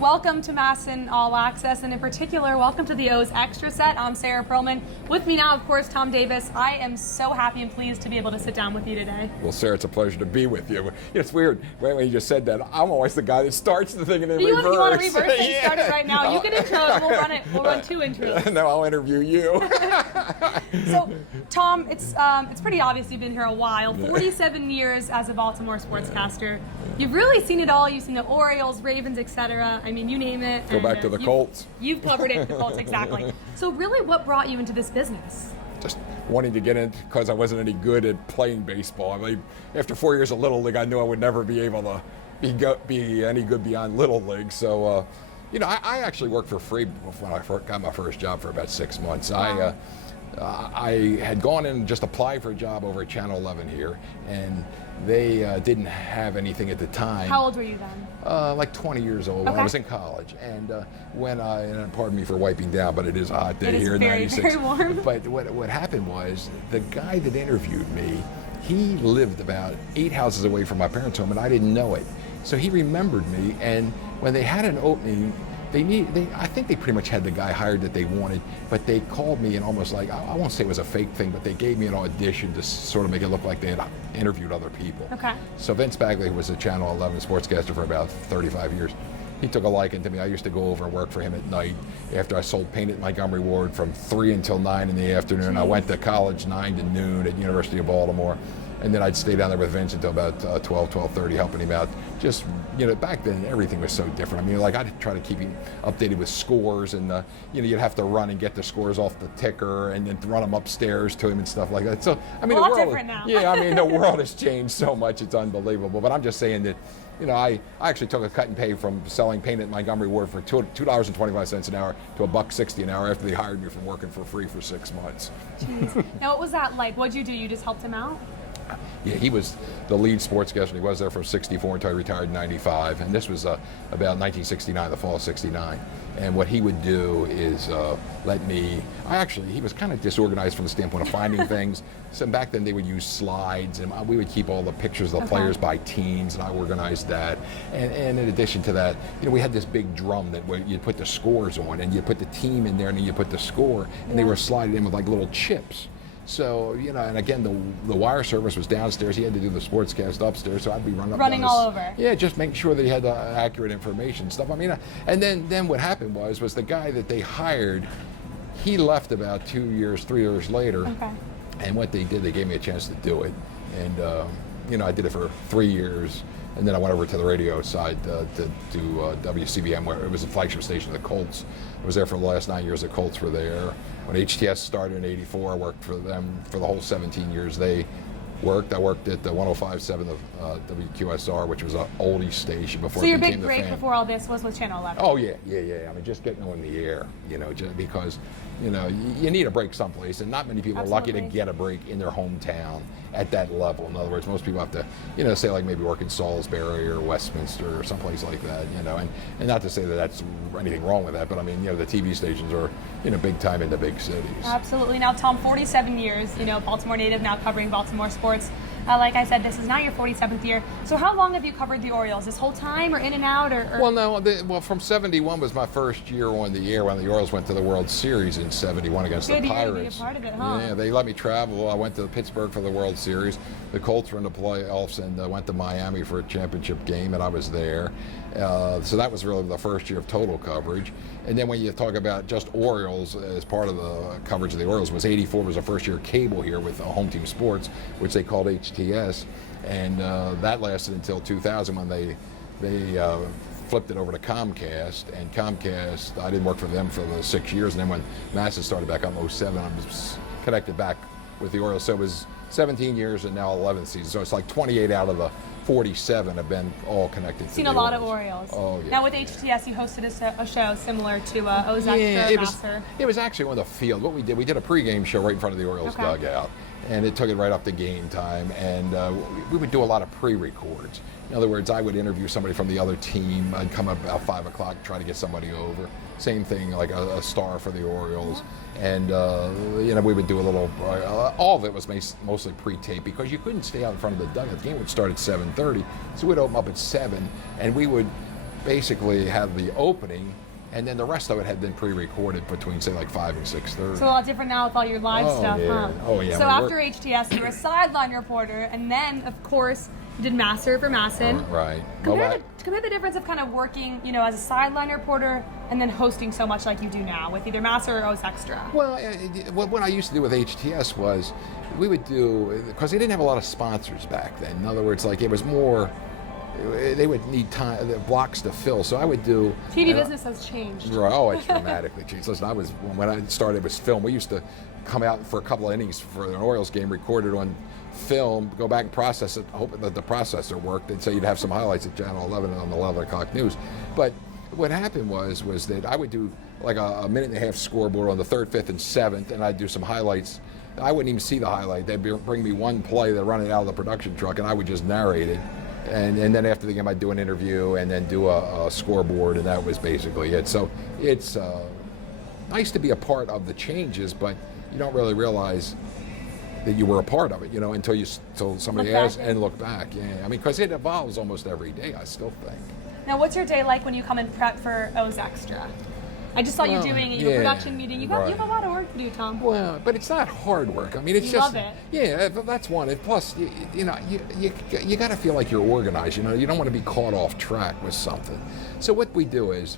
Welcome to MASN All Access, and in particular, welcome to the O's Extra Set. I'm Sarah Perlman. With me now, of course, Tom Davis. I am so happy and pleased to be able to sit down with you today. Well, Sarah, it's a pleasure to be with you. It's weird, right when you just said that, I'm always the guy that starts the thing and then reverse. You want to reverse it? Yeah. Start it right now. You can intro it. We'll run two intros. No, I'll interview you. So, Tom, it's pretty obvious you've been here a while. 47 years as a Baltimore sportscaster. You've really seen it all. You've seen the Orioles, Ravens, etc. I mean, you name it. Go back to the Colts. You've covered it, the Colts, exactly. So really, what brought you into this business? Just wanting to get in because I wasn't any good at playing baseball. I mean, after 4 years of Little League, I knew I would never be able to be any good beyond Little League. So, I actually worked for free when I got my first job for about 6 months. Wow. I had gone in and just applied for a job over at Channel 11 here, and they didn't have anything at the time. How old were you then? Like 20 years old. Okay. I was in college, and and pardon me for wiping down, but it is a hot day here in very, 96. very warm. But what happened was the guy that interviewed me, he lived about 8 houses away from my parents' home, and I didn't know it. So he remembered me, and when they had an opening, I think they pretty much had the guy hired that they wanted, but they called me and almost like, I won't say it was a fake thing, but they gave me an audition to sort of make it look like they had interviewed other people. Okay. So Vince Bagley was a Channel 11 sportscaster for about 35 years. He took a liking to me. I used to go over and work for him at night after I sold paint at Montgomery Ward from 3 until 9 in the afternoon. Jeez. I went to college 9 to noon at University of Baltimore. And then I'd stay down there with Vince until about 12:30, helping him out. Just, back then everything was so different. I mean, like I'd try to keep him updated with scores, and you'd have to run and get the scores off the ticker, and then run them upstairs to him and stuff like that. So, I mean, a lot the world, different now. yeah, I mean, the world has changed so much; it's unbelievable. But I'm just saying that, I actually took a cut and pay from selling paint at Montgomery Ward for $2.25 an hour to $1.60 an hour after they hired me from working for free for 6 months. Jeez. Now, what was that like? What'd you do? You just helped him out? Yeah, he was the lead sportscaster. He was there from '64 until he retired in '95, and this was about 1969, the fall of '69. And what he would do is he was kind of disorganized from the standpoint of finding things. So back then they would use slides, and we would keep all the pictures of the players by teams, and I organized that. And in addition to that, we had this big drum that you'd put the scores on, and you'd put the team in there, and then you put the score, and they were slided in with like little chips. So, and again, the wire service was downstairs. He had to do the sportscast upstairs, so I'd be running all over. Yeah, just making sure that he had the accurate information stuff. I mean, and then what happened was the guy that they hired, he left about 3 years later. Okay. And what they did, they gave me a chance to do it. And, I did it for 3 years. And then I went over to the radio side to do WCBM, where it was a flagship station of the Colts. I was there for the last 9 years. The Colts were there. When HTS started in '84, I worked for them for the whole 17 years they worked. I worked at the 105.7 of WQSR, which was an oldie station before it became the fan. So your big break before all this was with Channel 11? Oh, yeah. I mean, just getting on the air, just because, you need a break someplace, and not many people are lucky to get a break in their hometown at that level. In other words, most people have to, say like maybe work in Salisbury or Westminster or someplace like that, and not to say that that's anything wrong with that, but I mean, the TV stations are, big time in the big cities. Absolutely. Now, Tom, 47 years, Baltimore native, now covering Baltimore sports. Like I said, this is now your 47th year. So how long have you covered the Orioles? This whole time, or in and out? Or? Well, no. From '71 was my first year on the air when the Orioles went to the World Series in '71 against the Pirates. Be a part of it, huh? Yeah, they let me travel. I went to Pittsburgh for the World Series. The Colts were in the playoffs, and went to Miami for a championship game, and I was there. So that was really the first year of total coverage. And then when you talk about just Orioles as part of the coverage of the Orioles, '84 was the first year cable here with Home Team Sports, which they called HTS, and that lasted until 2000 when they flipped it over to Comcast. And Comcast, I didn't work for them for the 6 years, and then when MASN started back up in '07, I was connected back with the Orioles. So it was 17 years and now 11 seasons. So it's like 28 out of the 47 have been all connected to Seen the a lot Orioles. of Oh, Orioles. yeah. Now with HTS, you hosted a show similar to O's Extra. It was actually on the field. What we did a pregame show right in front of the Orioles dugout, and it took it right up to game time, and we would do a lot of pre-records. In other words, I would interview somebody from the other team. I'd come up about 5 o'clock, try to get somebody over. Same thing, like a star for the Orioles. And, we would do a little, all of it was mostly pre-tape because you couldn't stay out in front of the dugout. The game would start at 7:30, so we'd open up at 7, and we would basically had the opening, and then the rest of it had been pre-recorded between, say, like 5 and 6:30. So a lot different now with all your live stuff, yeah. huh? Oh, yeah. So I mean, after HTS, you were a sideline reporter, and then, of course, you did Master for MASN. Right. Compare the difference of kind of working, as a sideline reporter and then hosting so much like you do now with either Master or OS Extra. Well, what I used to do with HTS was we would do, because they didn't have a lot of sponsors back then. In other words, like it was more, they would need time, blocks to fill. So I would do. TV business has changed. Right. Oh, it's dramatically changed. Listen, when I started, it was film. We used to come out for a couple of innings for an Orioles game, record it on film, go back and process it, hoping that the processor worked, and so you'd have some highlights at Channel 11 on the 11 o'clock news. But what happened was that I would do like a minute and a half scoreboard on the 3rd, 5th, and 7th, and I'd do some highlights. I wouldn't even see the highlight. They'd bring me one play, they'd run it out of the production truck, and I would just narrate it. And then after the game, I'd do an interview and then do a scoreboard, and that was basically it. So it's nice to be a part of the changes, but you don't really realize that you were a part of it, until somebody asks and look back. Yeah, I mean, because it evolves almost every day, I still think. Now, what's your day like when you come and prep for OS Extra? I just saw you doing your production meeting. You have a lot of work to do, Tom. Well, but it's not hard work. I mean, it's just. Love it. Yeah, that's one. And plus, you got to feel like you're organized. You don't want to be caught off track with something. So what we do is,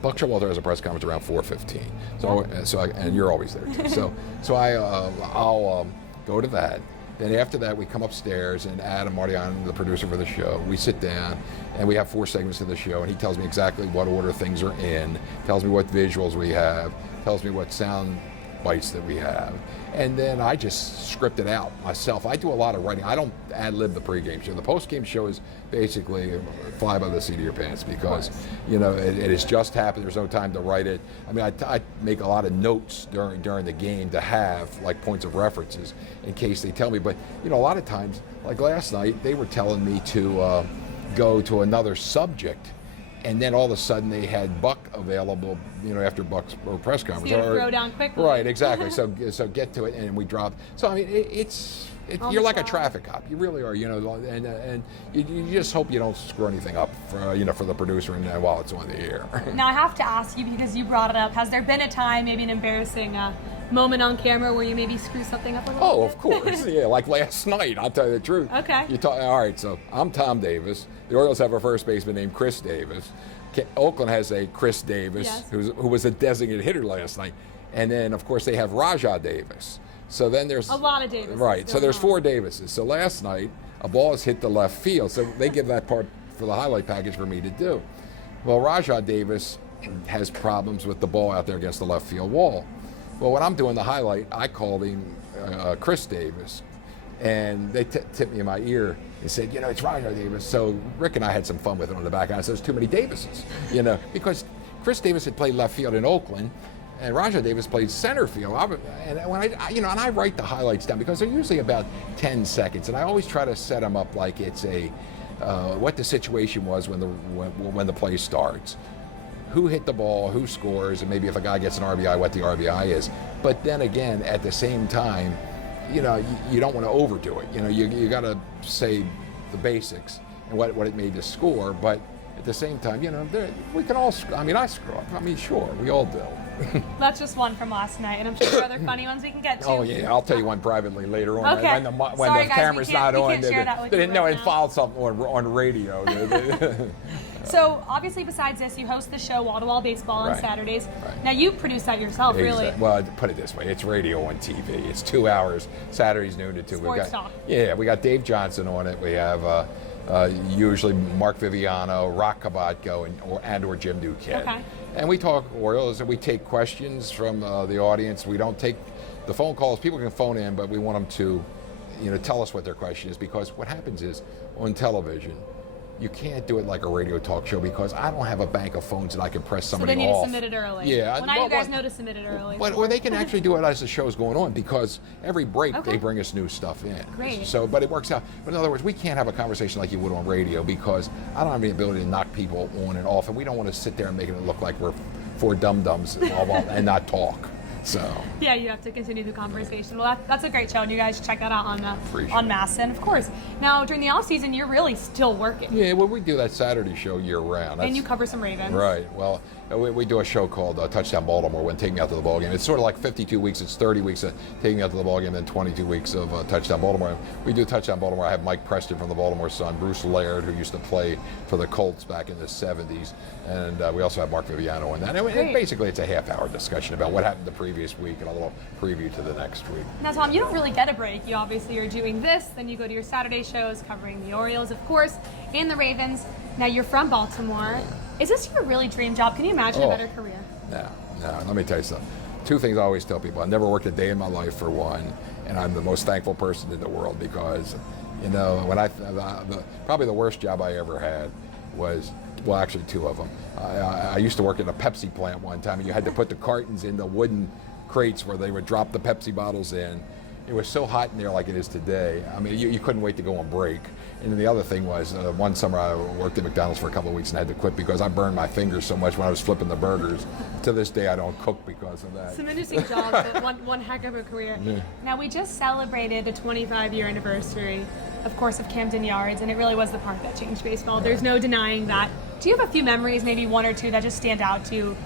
Buck Showalter has a press conference around 4:15. And you're always there too. I'll go to that. Then after that, we come upstairs, and Adam Martian, the producer for the show, we sit down, and we have 4 segments of the show, and he tells me exactly what order things are in, tells me what visuals we have, tells me what sound bites that we have, and then I just script it out myself. I do a lot of writing. I don't ad-lib the pregame show. The postgame show is basically fly by the seat of your pants because, it has just happened. There's no time to write it. I mean, I make a lot of notes during the game to have, like, points of references in case they tell me. But, a lot of times, like last night, they were telling me to go to another subject, and then all of a sudden they had Buck available, after Buck's press conference. So you throw down quickly. Right, exactly. So get to it, and we dropped. So I mean, you're like a traffic cop. You really are, and you just hope you don't screw anything up for the producer and while it's on the air. Now I have to ask you, because you brought it up, has there been a time, maybe an embarrassing moment on camera where you maybe screw something up a little bit? Oh, of course. Yeah, like last night, I'll tell you the truth. Okay. All right, so I'm Tom Davis. The Orioles have a first baseman named Chris Davis. Oakland has a Chris Davis, yes, who was a designated hitter last night. And then, of course, they have Rajah Davis. So then there's a lot of Davises. Right, so there's 4 Davises. So last night, a ball has hit the left field. So they give that part for the highlight package for me to do. Well, Rajah Davis has problems with the ball out there against the left field wall. Well, when I'm doing the highlight, I called him Chris Davis, and they tipped me in my ear and said, it's Rajah Davis. So Rick and I had some fun with it on the back end. I said, there's too many Davises, because Chris Davis had played left field in Oakland, and Rajah Davis played center field. And when I write the highlights down, because they're usually about 10 seconds, and I always try to set them up like it's what the situation was when the play starts. Who hit the ball, who scores, and maybe if a guy gets an RBI, what the RBI is. But then again, at the same time, you don't want to overdo it. You got to say the basics and what it made to score. But at the same time, we can all. I mean, I screw up. I mean, sure, we all do. That's just one from last night, and I'm sure there are other funny ones we can get to. Oh yeah, I'll tell you one privately later on. Okay. When the camera's not on, they didn't know right it filed something on radio. So obviously, besides this, you host the show Wall to Wall Baseball on Saturdays. Right. Now you produce that yourself, really. Well, put it this way: it's radio and TV. It's 2 hours, Saturdays noon to 2. Sports talk. Yeah, we got Dave Johnson on it. We have usually Mark Viviano, Rock Kabatko, or Jim Duquette. Okay. And we talk Orioles, and we take questions from the audience. We don't take the phone calls. People can phone in, but we want them to, tell us what their question is, because what happens is on television, you can't do it like a radio talk show, because I don't have a bank of phones that I can press somebody off. So they need to submit it early. Yeah. Well, now you guys know to submit it early. Or they can actually do it as the show's going on, because every break they bring us new stuff in. Great. So, but it works out. But in other words, we can't have a conversation like you would on radio, because I don't have the ability to knock people on and off, and we don't want to sit there and make it look like we're 4 dum-dums and not talk. So yeah, you have to continue the conversation. Well, that's a great show, and you guys check that out on Appreciate MASN, of course. Now, during the off season, you're really still working. yeah, well, we do that Saturday show year round. And you cover some Ravens. Right. Well, we do a show called Touchdown Baltimore when Take Me Out to the Ball Game. It's sort of like 52 weeks. It's 30 weeks of Take Me Out to the Ball Game, then 22 weeks of Touchdown Baltimore. We do Touchdown Baltimore. I have Mike Preston from the Baltimore Sun, Bruce Laird, who used to play for the Colts back in the 70s, and we also have Mark Viviano in that. And basically, it's a half-hour discussion about what happened the previous week and a little preview to the next week. Now, Tom, you don't really get a break. You obviously are doing this, then you go to your Saturday shows covering the Orioles, of course, and the Ravens. Now, you're from Baltimore. Is this your really dream job? Can you imagine a better career? No. Let me tell you something. Two things I always tell people. I never worked a day in my life, for one, and I'm the most thankful person in the world because, when probably the worst job I ever had was, well, actually two of them. I used to work at a Pepsi plant one time, and you had to put the cartons in the wooden crates where they would drop the Pepsi bottles in. It was so hot in there like it is today. I mean, you couldn't wait to go on break. And then the other thing was, one summer I worked at McDonald's for a couple of weeks and had to quit because I burned my fingers so much when I was flipping the burgers. To this day, I don't cook because of that. Some interesting jobs, but one heck of a career. Yeah. Now, we just celebrated the 25-year anniversary, of course, of Camden Yards, and it really was the park that changed baseball. Yeah. There's no denying that. Do you have a few memories, maybe one or two, that just stand out to you?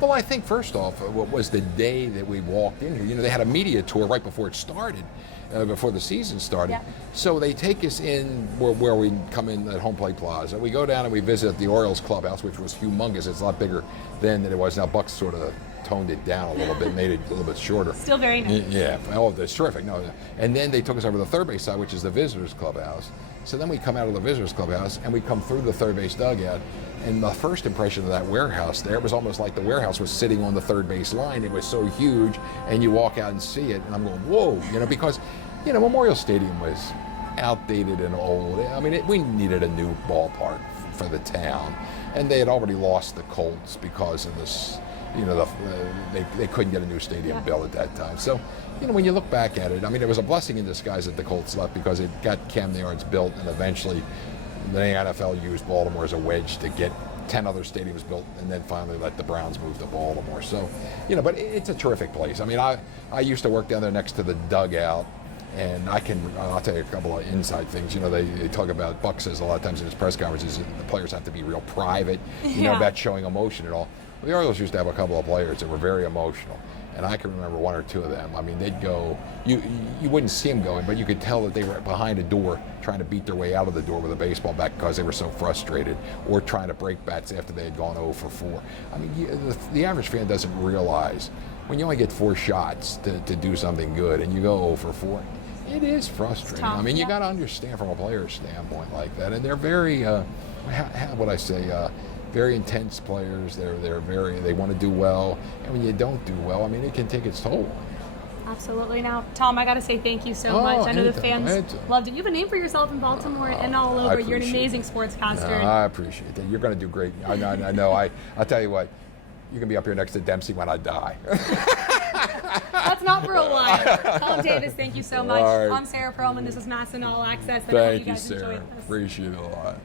Well, I think first off, what was the day that we walked in here? They had a media tour right before it started, before the season started. Yeah. So they take us in where we come in at Home Plate Plaza. We go down and we visit the Orioles clubhouse, which was humongous. It's a lot bigger then than it was now. Bucks sort of toned it down a little bit, made it a little bit shorter. Still very nice. Yeah. Oh, that's terrific. No, and then they took us over to the third base side, which is the visitors clubhouse. So then we come out of the visitors clubhouse and we come through the third base dugout. And the first impression of that warehouse there, it was almost like the warehouse was sitting on the third base line. It was so huge, and you walk out and see it, and I'm going, whoa, because, Memorial Stadium was outdated and old. I mean, we needed a new ballpark for the town, and they had already lost the Colts because of this. They couldn't get a new stadium built at that time. So, when you look back at it, I mean, it was a blessing in disguise that the Colts left because it got Camden Yards built, and eventually the NFL used Baltimore as a wedge to get 10 other stadiums built, and then finally let the Browns move to Baltimore. So, but it's a terrific place. I mean, I used to work down there next to the dugout, and I'll tell you a couple of inside things. They talk about, Buck says a lot of times in his press conferences, the players have to be real private, about showing emotion and all. Well, the Orioles used to have a couple of players that were very emotional. And I can remember one or two of them. I mean, they'd go, you wouldn't see them going, but you could tell that they were behind a door trying to beat their way out of the door with a baseball bat because they were so frustrated, or trying to break bats after they had gone 0 for 4. I mean, the average fan doesn't realize when you only get 4 shots to do something good and you go 0 for 4, it is frustrating. Tough, I mean, you got to understand from a player's standpoint like that. And they're very, how would I say, very intense players. They want to do well, and when you don't do well, I mean, it can take its toll. Absolutely. Now, Tom, I got to say thank you so much. I know the fans loved it. You have a name for yourself in Baltimore and all over. You're an amazing sportscaster. No, I appreciate that. You're going to do great. I know. I'll tell you what, you can be up here next to Dempsey when I die. That's not for a while. Tom Davis, thank you so much. Right. I'm Sarah Perlman. This is MASN All Access. Thank you, Sarah. Appreciate it a lot.